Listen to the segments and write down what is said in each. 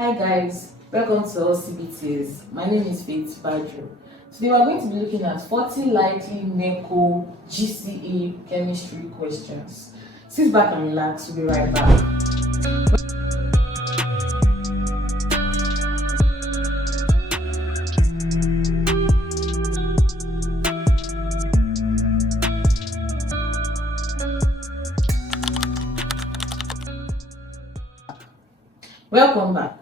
Hi guys, welcome to AllCBTs. My name is Faith Badru. Today we are going to be looking at 40 likely NECO GCE Chemistry questions. Sit back and relax, we'll be right back. Welcome back.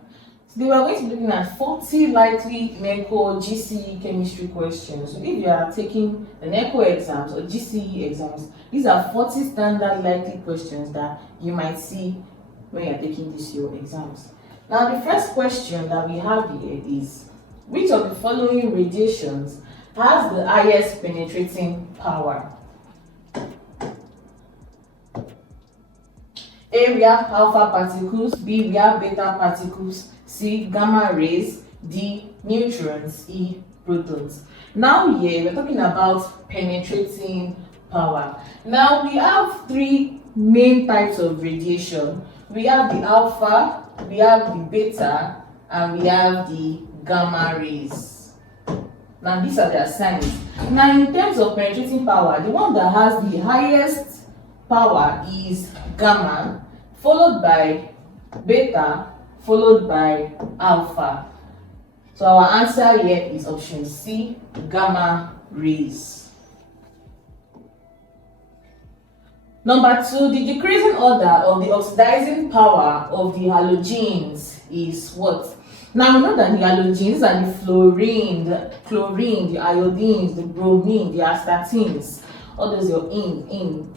Today we are going to be looking at 40 likely NECO GCE chemistry questions. So if you are taking the NECO exams or GCE exams, these are 40 standard likely questions that you might see when you are taking these your exams. Now the first question that we have here is, which of the following radiations has the highest penetrating power? A, we have alpha particles, B, we have beta particles, C, gamma rays, D, neutrons, E, protons. Now here we're talking about penetrating power. Now we have three main types of radiation. We have the alpha, we have the beta, and we have the gamma rays. Now these are their signs. Now in terms of penetrating power, the one that has the highest power is gamma, followed by beta, followed by alpha. So our answer here is option C, gamma rays. Number 2, the decreasing order of the oxidizing power of the halogens is what? Now we know that the halogens, these are the fluorine, the chlorine, the iodines, the bromine, the astatines. All those are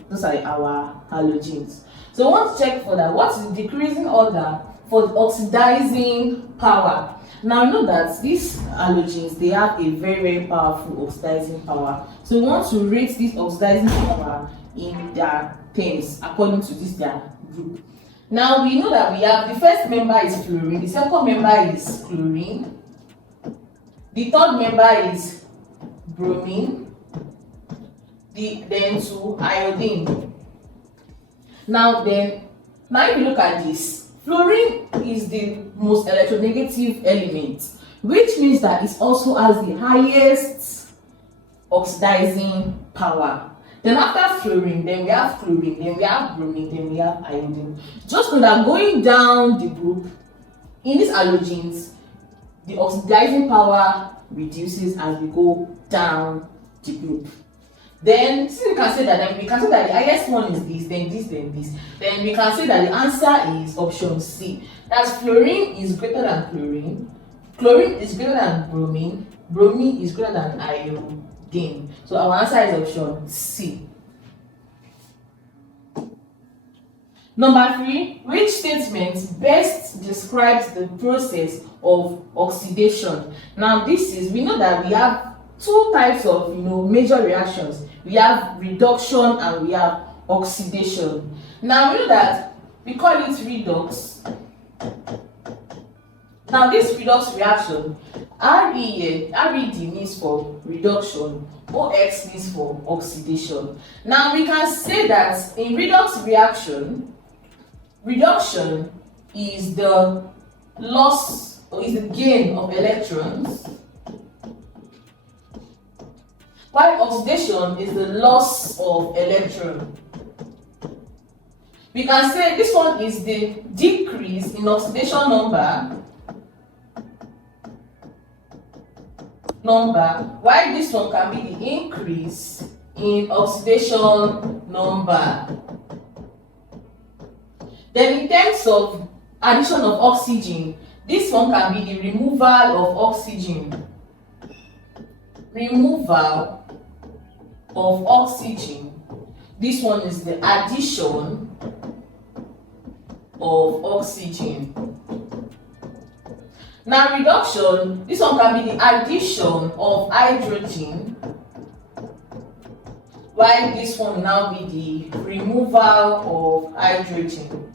those are our halogens. So we want to check for that. What is the decreasing order for the oxidizing power? Now we know that these halogens, they have a very powerful oxidizing power. So we want to rate this oxidizing power in their terms according to this their group. Now we know that we have the first member is fluorine, the second member is chlorine, the third member is bromine, then to iodine. Now if you look at this, fluorine is the most electronegative element, which means that it also has the highest oxidizing power. Then after fluorine, then we have chlorine, then we have bromine, then we have iodine. Just know that going down the group, in these halogens, the oxidizing power reduces as we go down the group. Then since we can say that, then we can say that the highest one is this, then this, then this. Then we can say that the answer is option C. That's fluorine is greater than chlorine, chlorine is greater than bromine, bromine is greater than iodine. So our answer is option C. Number 3, which statement best describes the process of oxidation? Now we know that we have two types of major reactions. We have reduction and we have oxidation. Now we know that we call it redox. Now this redox reaction, RED means for reduction, OX means for oxidation. Now we can say that in redox reaction, reduction is the loss or is the gain of electrons, while oxidation is the loss of electron. We can say this one is the decrease in oxidation number, while this one can be the increase in oxidation number. Then in terms of addition of oxygen, this one can be the removal of oxygen. Removal of oxygen. This one is the addition of oxygen. Now reduction, this one can be the addition of hydrogen, while this one will now be the removal of hydrogen.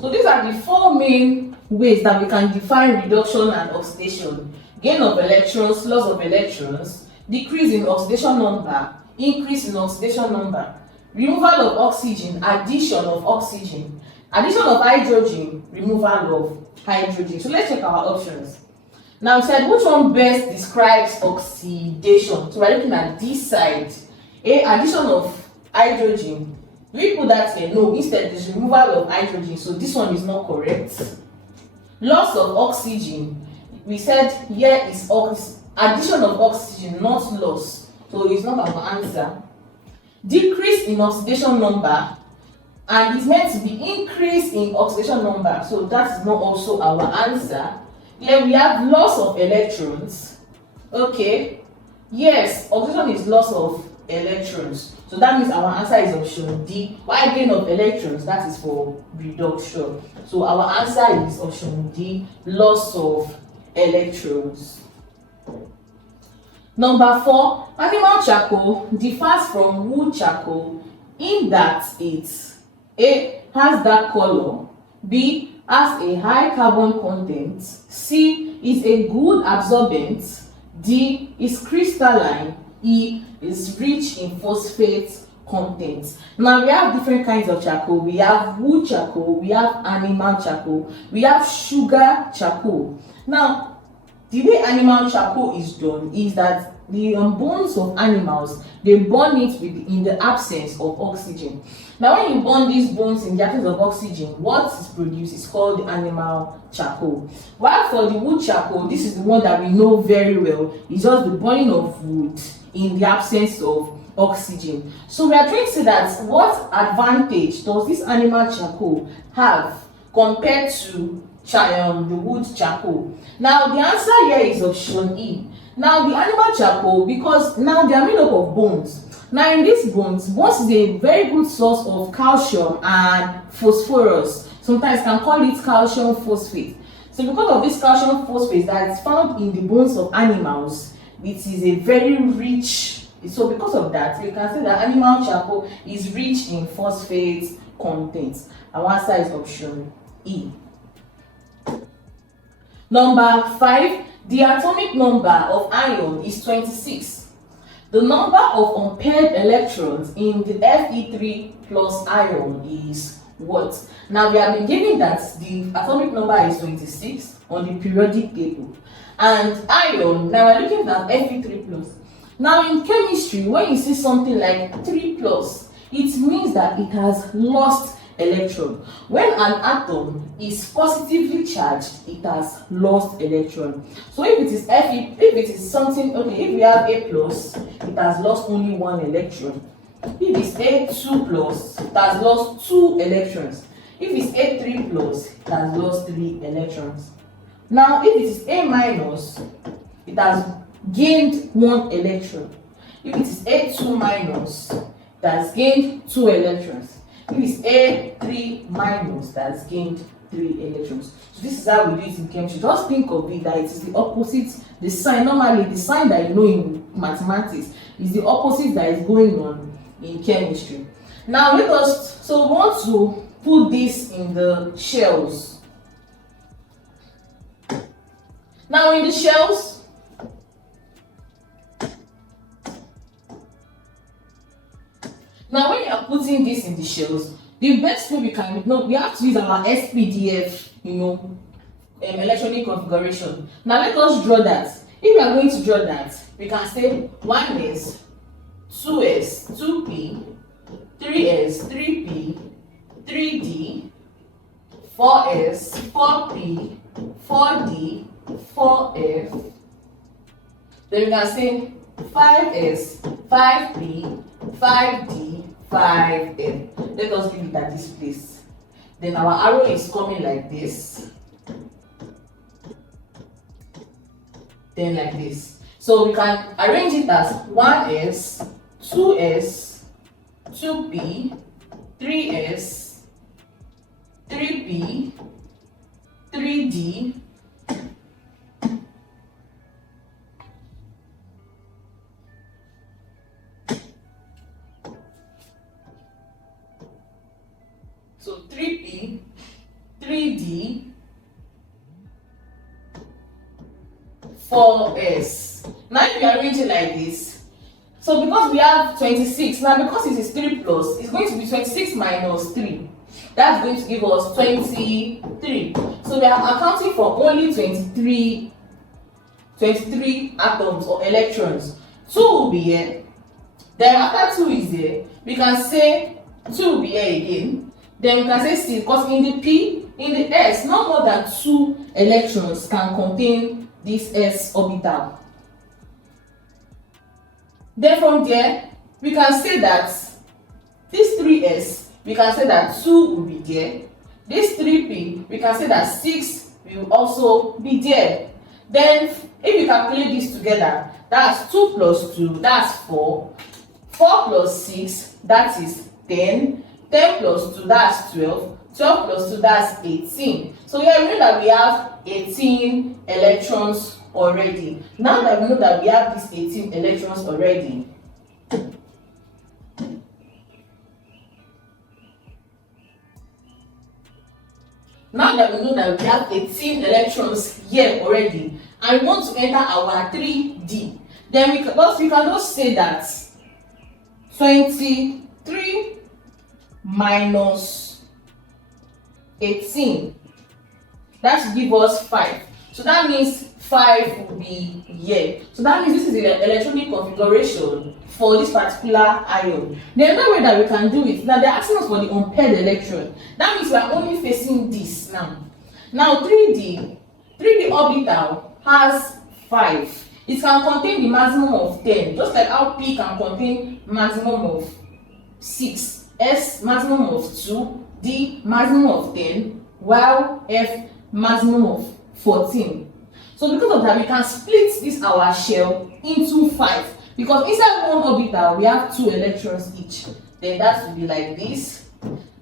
So these are the four main ways that we can define reduction and oxidation: gain of electrons, loss of electrons, decrease in oxidation number, increase in oxidation number. removal of oxygen, addition of oxygen, addition of hydrogen, removal of hydrogen. So let's check our options. Now, we said which one best describes oxidation? So we're looking at this side. A, addition of hydrogen. Do we put that here? No, instead it's removal of hydrogen. So this one is not correct. Loss of oxygen. We said here is addition of oxygen, not loss. So it's not our answer. Decrease in oxidation number, and it's meant to be increase in oxidation number. So that is not also our answer. Here we have loss of electrons. Okay. Yes, oxidation is loss of electrons. So that means our answer is option D. Why gain of electrons? That is for reduction. So our answer is option D, loss of electrons. Number 4, animal charcoal differs from wood charcoal in that it A, has dark color, B, has a high carbon content, C, is a good absorbent, D, is crystalline, E, is rich in phosphate content. Now we have different kinds of charcoal. We have wood charcoal, we have animal charcoal, we have sugar charcoal. Now the way animal charcoal is done is that the bones of animals, they burn it in the absence of oxygen. Now when you burn these bones in the absence of oxygen, what is produced is called the animal charcoal. While for the wood charcoal, this is the one that we know very well. It's just the burning of wood in the absence of oxygen. So we are trying to say that what advantage does this animal charcoal have compared to the wood charcoal? Now the answer here is option E. Now the animal charcoal, because now they are made up of bones. Now in these bones is a very good source of calcium and phosphorus. Sometimes you can call it calcium phosphate. So because of this calcium phosphate that is found in the bones of animals, it is a very rich. So because of that, we can say that animal charcoal is rich in phosphate content. Our answer is option E. Number 5, the atomic number of iron is 26. The number of unpaired electrons in the Fe3 plus ion is what? Now we have been given that the atomic number is 26 on the periodic table. And iron, now we're looking at Fe3 plus. Now in chemistry, when you see something like 3 plus, it means that it has lost electron. When an atom is positively charged, it has lost electron. So if it is if it is something, okay, if we have A plus, it has lost only 1 electron. If it's A2 plus, it has lost 2 electrons. If it's A3 plus, it has lost 3 electrons. Now if it is A minus, it has gained 1 electron. If it is A2 minus, it has gained 2 electrons. If it's A3 minus, that's gained 3 electrons. So this is how we do it in chemistry. Just think of it that it is the opposite. The sign, normally the sign that you know in mathematics is the opposite that is going on in chemistry. Now let us, so we want to put this in the shells. Now in the shells, now when you are putting this in the shells, the best way we can, we have to use our SPDF, electronic configuration. Now let us draw that. If we are going to draw that, we can say 1s, 2s, 2p, 3s, 3p, 3d, 4s, 4p, 4d, 4f. Then we can say 5s, 5p, 5d, 5f. Let us give it at this place. Then our arrow is coming like this. Then like this. So we can arrange it as 1s, 2s, 2p, 3s, 3p, 3d, so 3p, 3d, 4s. Now if you arrange it like this, So because we have 26, now because it is 3 plus, it's going to be 26 minus 3. That's going to give us 23. So we are accounting for only 23 atoms or electrons. 2 will be here. Then after 2 is here, we can say 2 will be here again. Then we can say 6, because in the S, no more than 2 electrons can contain this S orbital. Then from there, we can say that this 3s, we can say that 2 will be there. This 3p, we can say that 6 will also be there. Then if we calculate this together, that's 2 plus 2, that's 4. 4 plus 6, that is 10. 10 plus 2, that's 12. 12 plus 2, that's 18. So here we know that we have 18 electrons already. Now that we know that we have these 18 electrons already, here already, and we want to enter our 3D, then we can just say that 23 minus 18, that should give us 5. So that means 5 will be here. So that means this is the electronic configuration for this particular ion. The other way that we can do it, now they're asking us for the unpaired electron. That means we are only facing this now. Now 3D orbital has 5. It can contain the maximum of 10, just like how P can contain maximum of 6, S maximum of 2, D maximum of 10, while F maximum of 14. So because of that, we can split this our shell into 5, because inside one orbital we have 2 electrons each. Then that will be like this: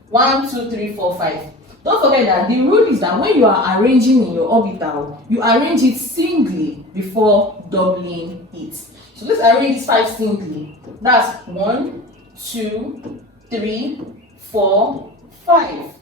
1, 2, 3, 4, 5. Don't forget that the rule is that when you are arranging in your orbital, you arrange it singly before doubling it. So let's arrange this 5 singly. That's 1, 2, 3, 4, 5.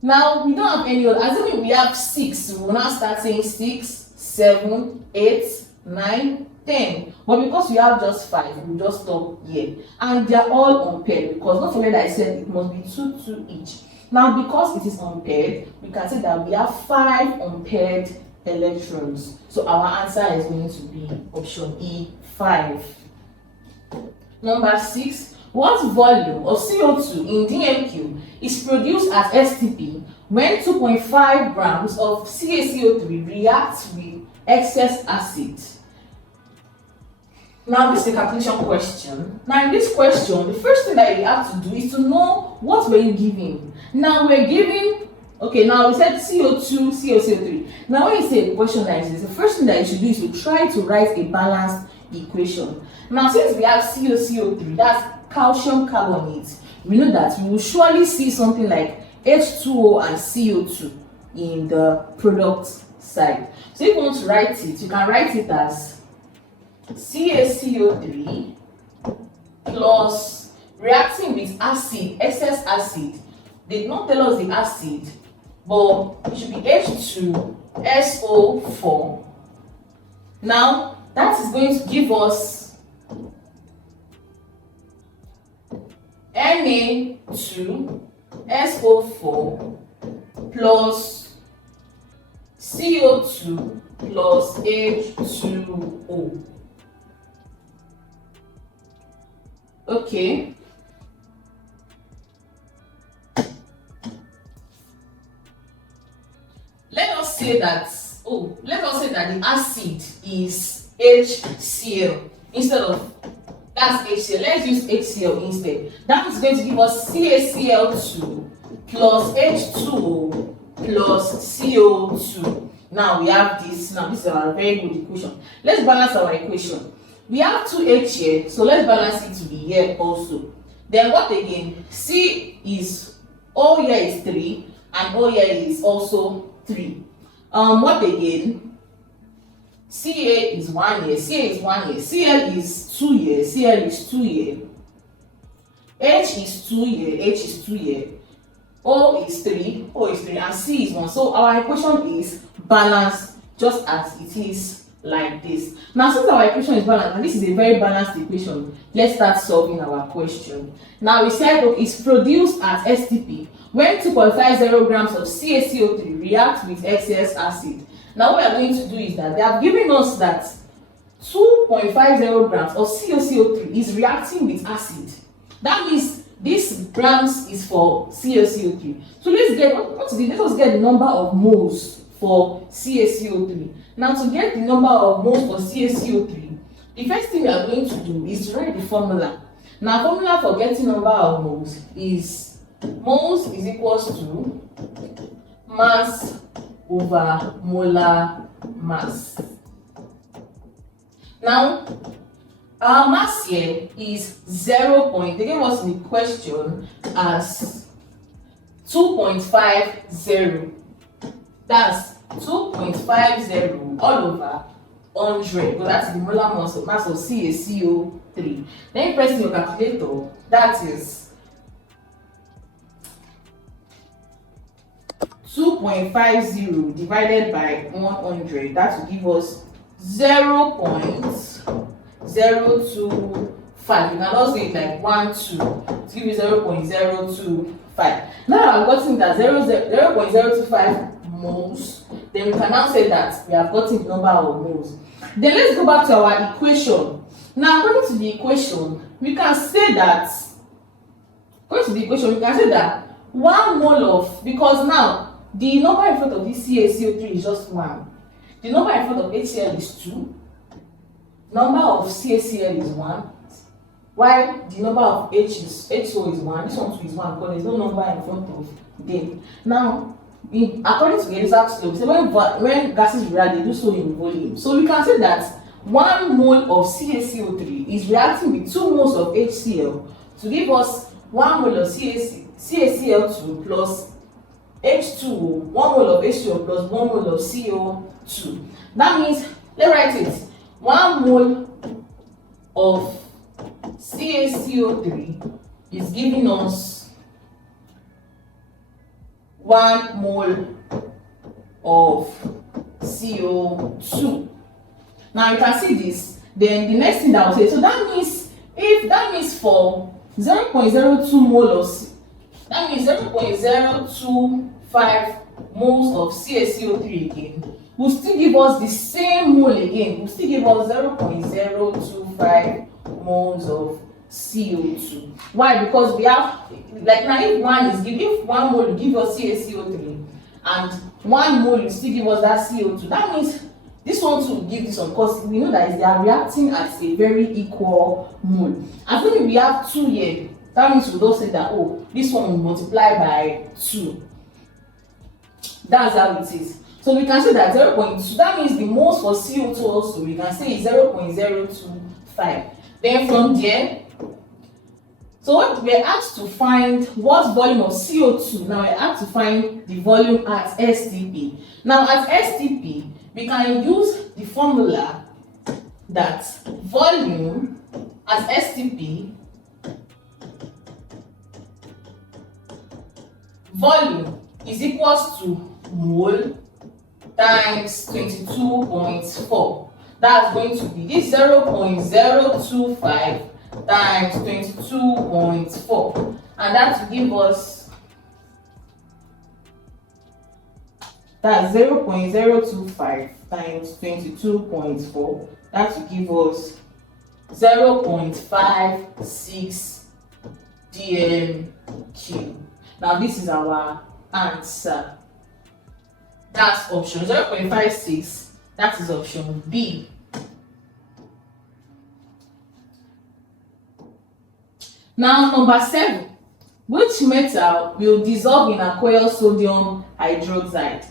Now we don't have any other. Assuming we have 6, we will now start saying 6, 7, 8, 9, 10. But because we have just 5, we just stop here. And they are all unpaired, because don't forget that I said it must be 2, 2 each. Now because it is unpaired, we can say that we have 5 unpaired electrons. So our answer is going to be option E, 5. Number 6. What volume of CO2 in DMQ is produced as STP when 2.5 grams of CaCO3 reacts with excess acid? Now this is a calculation question. Now in this question, the first thing that you have to do is to know what were you giving. Now we're giving, okay, now we said CO2, CaCO3. Now when you say a question like this, the first thing that you should do is to try to write a balanced equation. Now since we have CaCO3, that's calcium carbonate, we know that we will surely see something like H2O and CO2 in the product side. So if you want to write it, you can write it as CaCO3 plus reacting with acid, excess acid. They did not tell us the acid, but it should be H2SO4. Now that is going to give us Na2SO4 plus CO2 plus H2O. Okay. Let us say that the acid is HCl instead of, that's HCl. Let's use HCl instead. That is going to give us CaCl2 plus H2O plus CO2. Now we have this. Now this is our very good equation. Let's balance our equation. We have 2H here, so let's balance it to be here also. Then what again? C is, O here is 3, and O here is also 3. What again? Ca is 1 here, Ca is 1 here, Cl is 2 here, Cl is 2 here, H is 2 here, H is 2 here, O is 3, O is 3, and C is 1. So our equation is balanced just as it is like this. Now, since our equation is balanced, and this is a very balanced equation, let's start solving our question. Now, we said it's produced at STP when 2.50 grams of CaCO3 react with excess acid. Now, what we are going to do is that they have given us that 2.50 grams of CaCO3 is reacting with acid. That means this grams is for CaCO3. So let's get let us get the number of moles for CaCO3. Now, to get the number of moles for CaCO3, the first thing we are going to do is to write the formula. Now, formula for getting number of moles is equals to mass over molar mass. Now, our mass here is 0. They gave us in the question as 2.50. That's 2.50 all over 100. So that's the molar mass of CaCO3. Then you press in your calculator. That is 2.50 divided by 100. That will give us 0.025. You can also say it like 1, 2 to give you 0.025. Now I've gotten that 0.025 moles. Then we can now say that we have gotten the number of moles. Then let's go back to our equation. Now, according to the equation, we can say that 1 mole of, because now the number in front of this CaCO3 is just 1. The number in front of HCl is 2. Number of CaCl is 1. While the number of HO is 1. This one too is 1 because there's no number in front of them. Now, according to the exact law, when gases react, they do so in volume. So we can say that 1 mole of CaCO3 is reacting with 2 moles of HCl to give us 1 mole of CaCl2 plus H2O, 1 mole of H2O plus 1 mole of CO2. That means, let's write it. 1 mole of CaCO3 is giving us 1 mole of CO2. Now you can see this. Then the next thing that I'll say, so that means for 0.02 mole of that means 0.025 moles of CaCO3 again will still give us the same mole again. Will still give us 0.025 moles of CO2. Why? Because we have, like now, if 1 mole will give us CaCO3 and 1 mole will still give us that CO2, that means this one too will give this one, because we know that they are reacting at a very equal mole. Assuming we have 2 here, that means we don't say that, oh, this one will multiply by 2. That's how it is. So we can say that 0.2, that means the moles for CO2 also, we can say is 0.025. Then from there, so what we're asked to find what volume of CO2. Now we're asked to find the volume at STP. Now at STP, we can use the formula that volume at STP, volume is equals to mole times 22.4. That's going to be this 0.025 times 22.4, and that will give us that's 0.025 times 22.4. That will give us 0.56 dm3. Now this is our answer. That's option 0.56. That is option B. Now number 7. Which metal will dissolve in aqueous sodium hydroxide?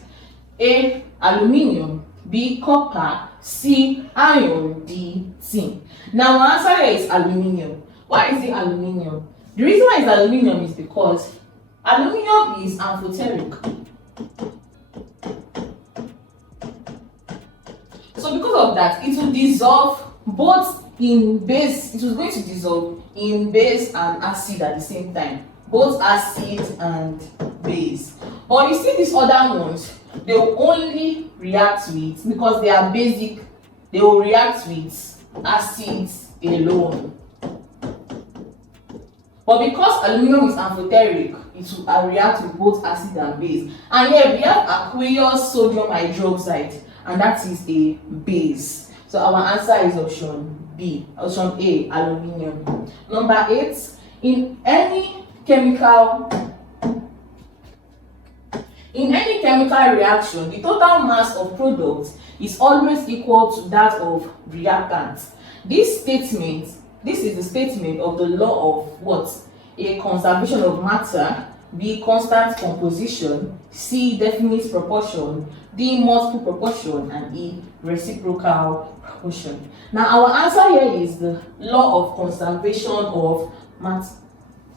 A. Aluminium. B. Copper. C. Iron. D. Tin. Now our answer here is aluminium. Why is it aluminium? The reason why it's aluminium is because aluminium is amphoteric. So because of that, it will dissolve both in base. It was going to dissolve in base and acid at the same time, both acid and base. But you see these other ones, they will only react with, because they are basic they will react with acids alone. But because aluminum is amphoteric, it will react with both acid and base. And here we have aqueous sodium hydroxide, and that is a base. So our answer is option B, option A, aluminium. Number 8, in any chemical reaction, the total mass of product is always equal to that of reactant. This is the statement of the law of what? A, conservation of matter, B, constant composition, C, definite proportion, D, multiple proportion, and E, reciprocal proportion. Now our answer here is the law of conservation of matter.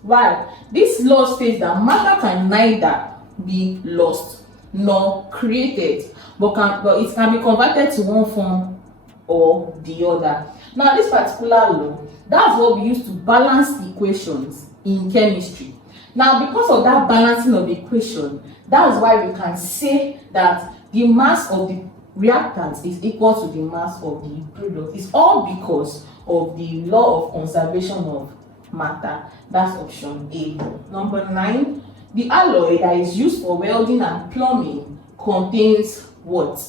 Why? This law states that matter can neither be lost nor created, but it can be converted to one form or the other. Now this particular law, that's what we use to balance equations in chemistry. Now because of that balancing of the equation, that's why we can say that the mass of the reactant is equal to the mass of the product. It's all because of the law of conservation of matter. That's option A. Number 9, the alloy that is used for welding and plumbing contains what?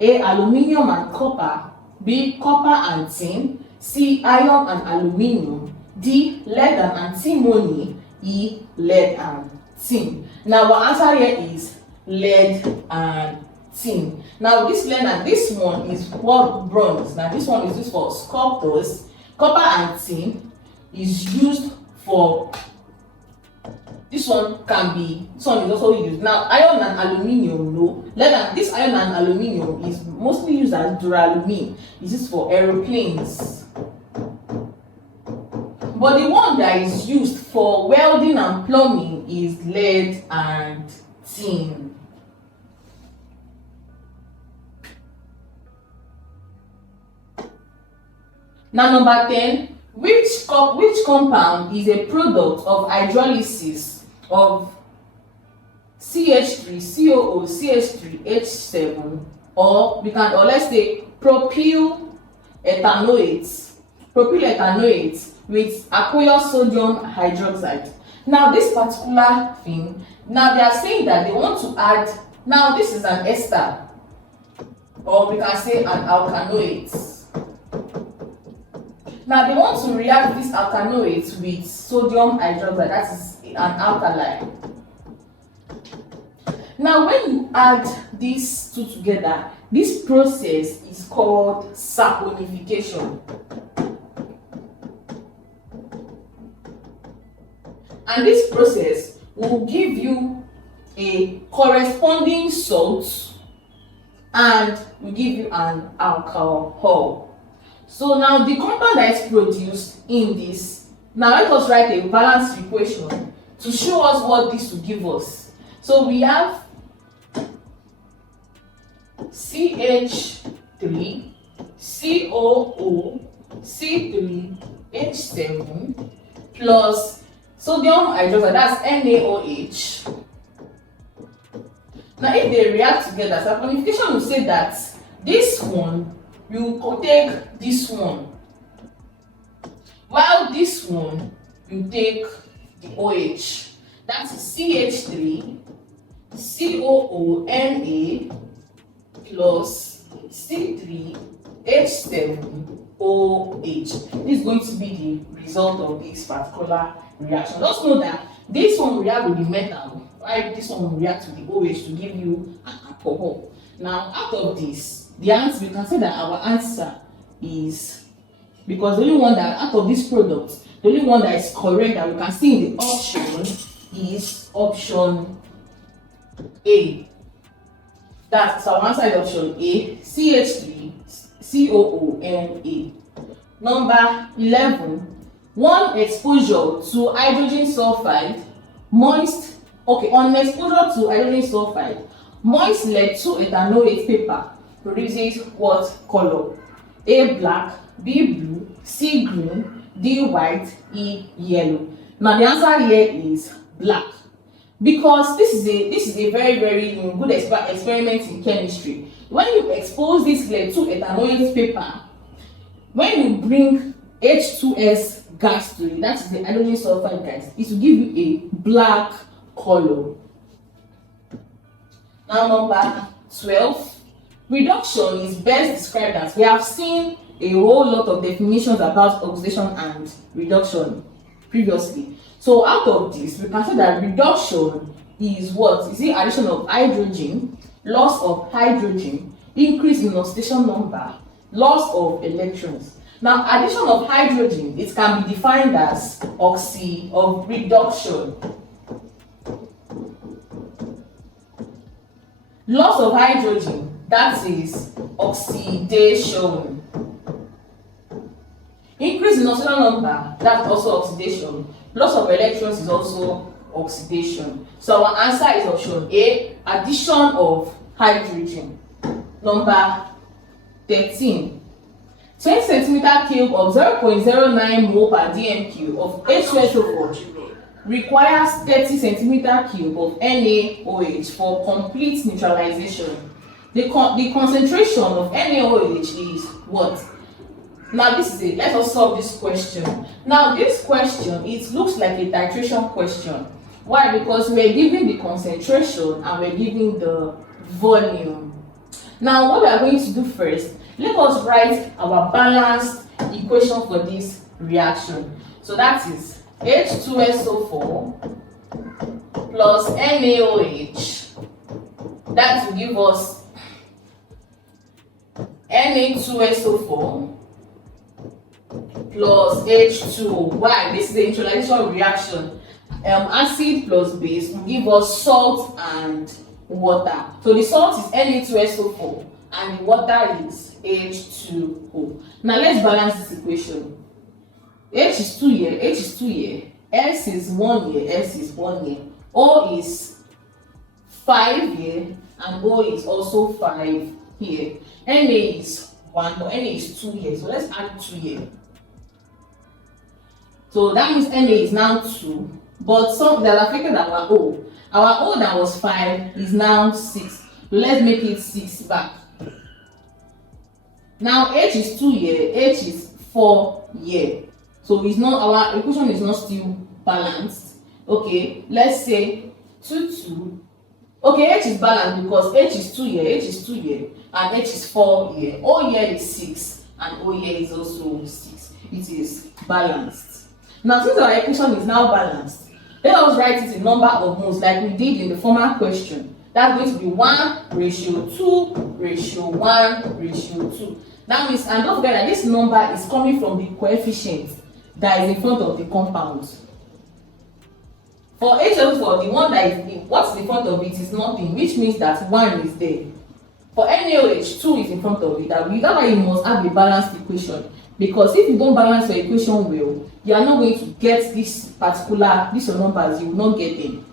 A, aluminium and copper, B, copper and tin, C, iron and aluminium, D, lead and antimony, E, lead and tin. Now our answer here is lead and tin. Now this lead and this one is what? Bronze. Now this one is used for sculptors. Copper and tin is used for, this one is also used. Now iron and aluminium, no. This iron and aluminium is mostly used as duralumin. It's used for aeroplanes. But the one that is used for welding and plumbing is lead and tin. Now number 10, which compound is a product of hydrolysis of CH3, COO, CH3, H7, or let's say propyl ethanoate with aqueous sodium hydroxide. Now this particular thing, now they are saying that they want to add, now this is an ester, or we can say an alkanoate. Now they want to react this alkanoate with sodium hydroxide, that is an alkali. Now when you add these two together, this process is called saponification. And this process will give you a corresponding salt and will give you an alcohol. So now the compound that is produced in this, now let us write a balanced equation to show us what this will give us. So we have CH3, COO, C3, H7 plus sodium hydroxide, that's NaOH. Now if they react together, saponification will say that this one will take this one, while this one will take the OH. That is CH3, COO, Na plus C3, H7, OH. This is going to be the result of this particular reaction. Just know that this one will react with the metal, right? This one will react with the OH to give you an alcohol. Now, out of this, the answer, we can say that our answer is, because the only one that out of this product, the only one that is correct that we can see in the option is option A. That's our answer is option A, CH3, COO, Na. Number 11. One exposure to hydrogen sulfide, on exposure to hydrogen sulfide, moist lead-2-ethanoate paper produces what color? A, black, B, blue, C, green, D, white, E, yellow. Now the answer here is black. because this is a very very good experiment in chemistry. When you expose this to ethanoate paper, when you bring H2S gas to it, that is the hydrogen sulfide gas, it will give you a black color. Now number 12, reduction is best described as, we have seen a whole lot of definitions about oxidation and reduction previously. So out of this, we can say that reduction is what? Is the addition of hydrogen, loss of hydrogen, increase in oxidation number, loss of electrons. Now addition of hydrogen, it can be defined as reduction. Loss of hydrogen, that is oxidation. Increase in oxidation number, that's also oxidation. Loss of electrons is also oxidation. So our answer is option A, addition of hydrogen. Number 13. 20 centimeter cube of 0.09 mole per dm cube of H2SO4 requires 30 centimeter cube of NaOH for complete neutralization. The concentration of NaOH is what? Now this is it. Let us solve this question. Now this question, it looks like a titration question. Why? Because we're giving the concentration and we're giving the volume. Now what we are going to do first, let us write our balanced equation for this reaction. So that is H2SO4 plus NaOH. That will give us Na2SO4 plus H2O. Why? This is the neutralization reaction. Acid plus base will give us salt and water. So the salt is Na2SO4 and the water is H2O. Now let's balance this equation. H is 2 here, H is 2 here, S is 1 here, S is 1 here, O is 5 here, and O is also 5 here. Na is 1, but Na is 2 here, so let's add 2 here. So that means Na is now 2, but some that affected our O. Our O that was 5 is now 6. So let's make it 6 back. Now H is 2 here, H is 4 here. So it's not, our equation is not still balanced. Okay, let's say 2. Okay, H is balanced because H is 2 here, H is 2 here, and H is 4 here. O here is 6, and O here is also 6. It is balanced. Now, since our equation is now balanced, let us write it in number of moles like we did in the former question. That's going to be 1:2:1:2. That means, and don't forget that this number is coming from the coefficient that is in front of the compound. For H2O4, the one that is in, what's in front of it is nothing, which means that 1 is there. For NaOH, 2 is in front of it. That's why you must have a balanced equation. Because if you don't balance your equation well, you are not going to get these numbers, you will not get them.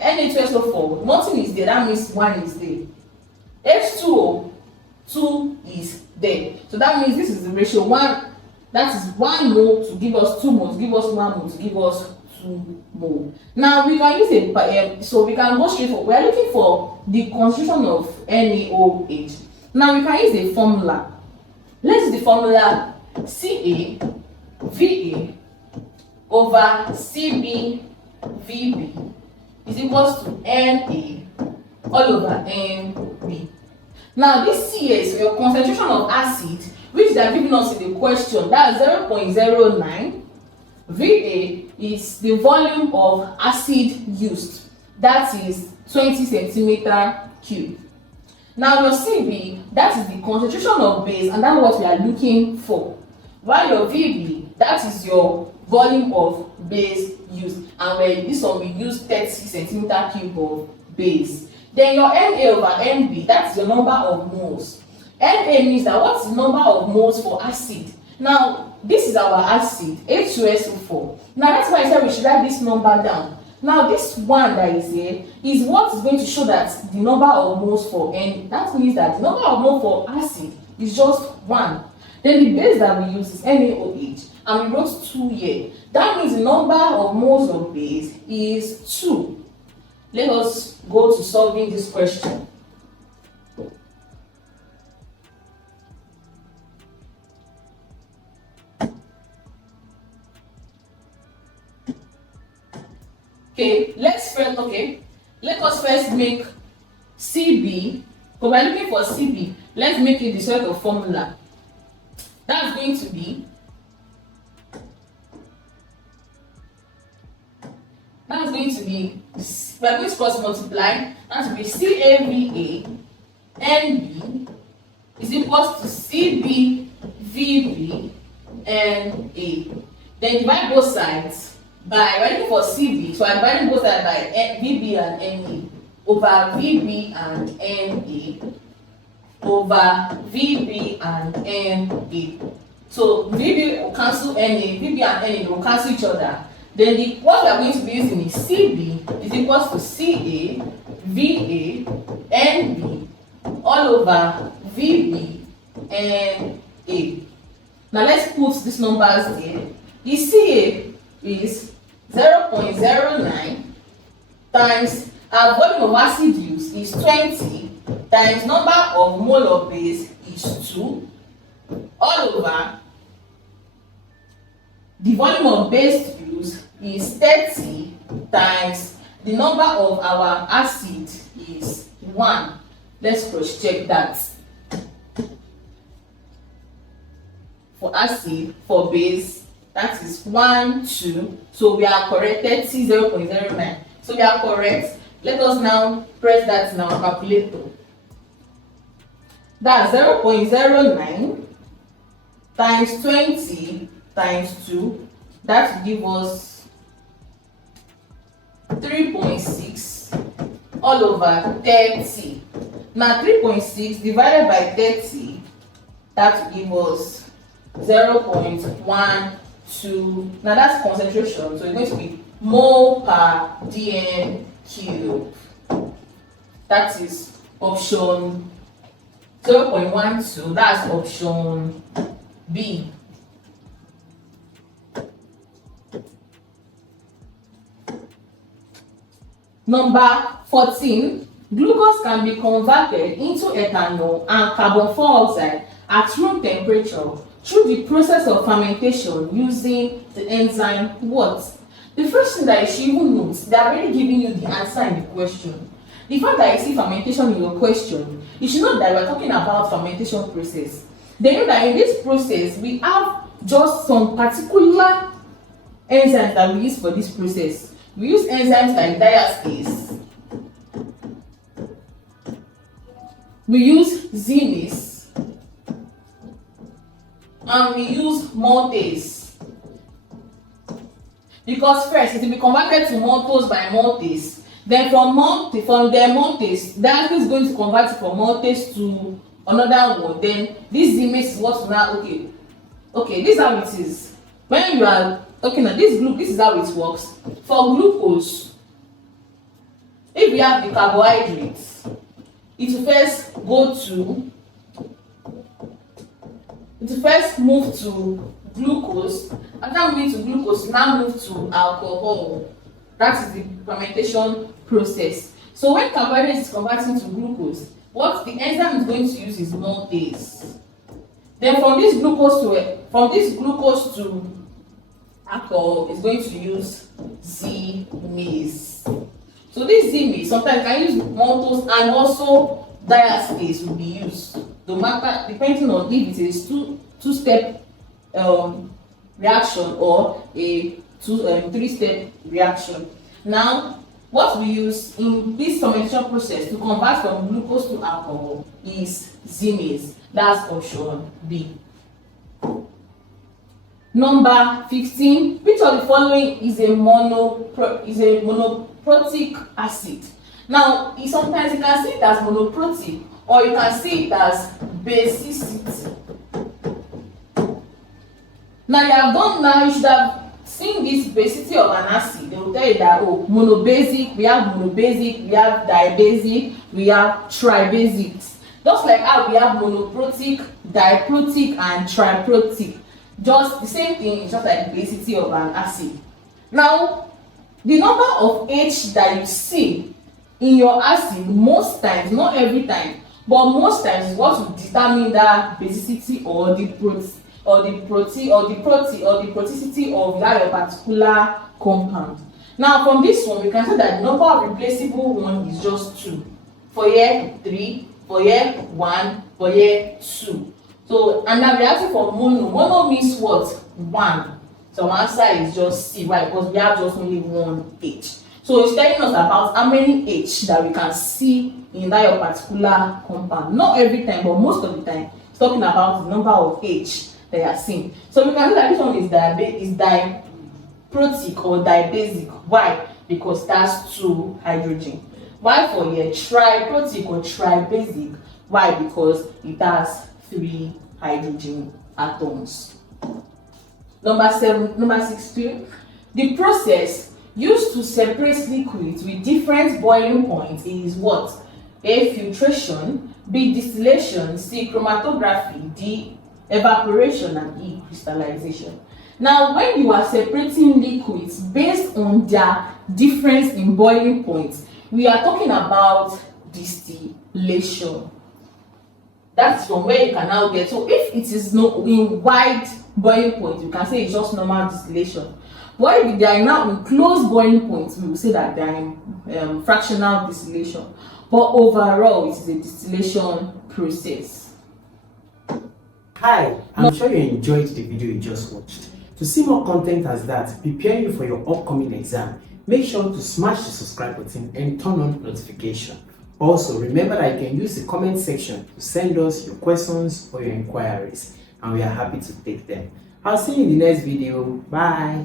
Na2SO4, nothing is there, that means 1 is there. H2O, 2 is there. So that means this is the ratio 1, that is 1 mole to give us 2 mole, to give us 1 mole, to give us 2 mole. Now we can use so we can go straight for, we are looking for the concentration of NaOH. Now we can use a formula. Let's use the formula CaVa over CbVb is equals to Na all over Nb. Now this C is your concentration of acid, which they are giving us in the question. That is 0.09. Va is the volume of acid used. That is 20 centimeter cube. Now your Cb, that is the concentration of base, and that's what we are looking for. While your Vb, that is your volume of base used, and when this one we use 30 centimeter cube of base. Then your Na over Nb, that's your number of moles. Na means that what's the number of moles for acid? Now this is our acid, H2SO4. Now that's why I said we should write this number down. Now this one that is here is what is going to show that the number of moles for N. That means that the number of moles for acid is just 1. Then the base that we use is NaOH, and we wrote 2 here. That means the number of moles of base is 2. Let us go to solving this question. Let us first make CB. Because we're looking for CB, let's make it the sort of formula. That's going to be we are going to cross multiply. That will be CAVA NB is equals to CBVB NA. Then divide both sides by, we're looking for CB, so I'm dividing both sides by VB and NA over VB and NA over VB and NA. So VB will cancel NA, VB and NA will cancel each other. Then what we are going to be using is CB is equals to CA VA NB all over VB NA. Now let's put these numbers there. The CA is 0.09 times our volume of acid used is 20 times number of mole of base is 2 all over the volume of base used is 30 times the number of our acid is 1. Let's cross check that. For acid, for base, that is 1, 2. So we are correct. 30, 0.09. So we are correct. Let us now press that in our calculator. That's 0.09 times 20 times 2. That will give us 3.6 all over 30. Now 3.6 divided by 30, that will give us 0.12. Now that's concentration, so it's going to be mole per dm cube. That is option 0.12. That's option B. Number 14, glucose can be converted into ethanol and carbon dioxide at room temperature through the process of fermentation using the enzyme what? The first thing that you should even note, they are already giving you the answer in the question. The fact that you see fermentation in your question, you should know that we are talking about fermentation process. They know that in this process, we have just some particular enzymes that we use for this process. We use enzymes like diastase. We use zinase. And we use maltase. Because first, it will be converted to maltose by maltase. Then from the maltase, diastase is going to convert it from maltase to another one. Then this zinase is what now, okay, this is how it is. When you are talking about this is how it works. For glucose, if we have the carbohydrates, it will first move to glucose. After moving to glucose, now move to alcohol. That is the fermentation process. So when carbohydrate is converting to glucose, what the enzyme is going to use is maltase. Then from this glucose to alcohol is going to use zinase. So this zinase, sometimes you can use maltose and also diastase will be used. No matter, depending on if it is two-step reaction or a three-step reaction. Now, what we use in this fermentation process to convert from glucose to alcohol is zinase. That's option B. Number 15, which of the following is a monoprotic acid? Now, sometimes you can see it as monoprotic or you can see it as basicity. Now you should have seen this basicity of an acid. They will tell you that monobasic, we have monobasic, we have dibasic, we have tribasic. Just like how we have monoprotic, diprotic, and triprotic. Just the same thing, it's just like the basicity of an acid. Now, the number of H that you see in your acid, most times, not every time, but most times is what will determine that basicity or the proticity of that your particular compound. Now from this one we can say that the number of replaceable one is just 2. For here 3, for here 1, for here 2. So and now we are asking for mono. Mono means what? 1. So our answer is just C. Why? Because we have just only one H. So it's telling us about how many H that we can see in that your particular compound. Not every time, but most of the time, it's talking about the number of H that you are seeing. So we can say that this one is diprotic or dibasic. Why? Because that's 2 hydrogen. Why for here triprotic or tribasic? Why? Because it has 3 hydrogen atoms. Number 16. The process used to separate liquids with different boiling points is what? A. Filtration, B. Distillation, C. Chromatography, D. Evaporation, and E. Crystallization. Now, when you are separating liquids based on their difference in boiling points, we are talking about distillation. That's from where you can now get. So if it is no in wide boiling point, you can say it's just normal distillation. But if they are now in close boiling points, we will say that they are in fractional distillation. But overall, it is a distillation process. Hi, I'm sure you enjoyed the video you just watched. To see more content as that, preparing you for your upcoming exam, make sure to smash the subscribe button and turn on notification. Also, remember that you can use the comment section to send us your questions or your inquiries, and we are happy to take them. I'll see you in the next video. Bye.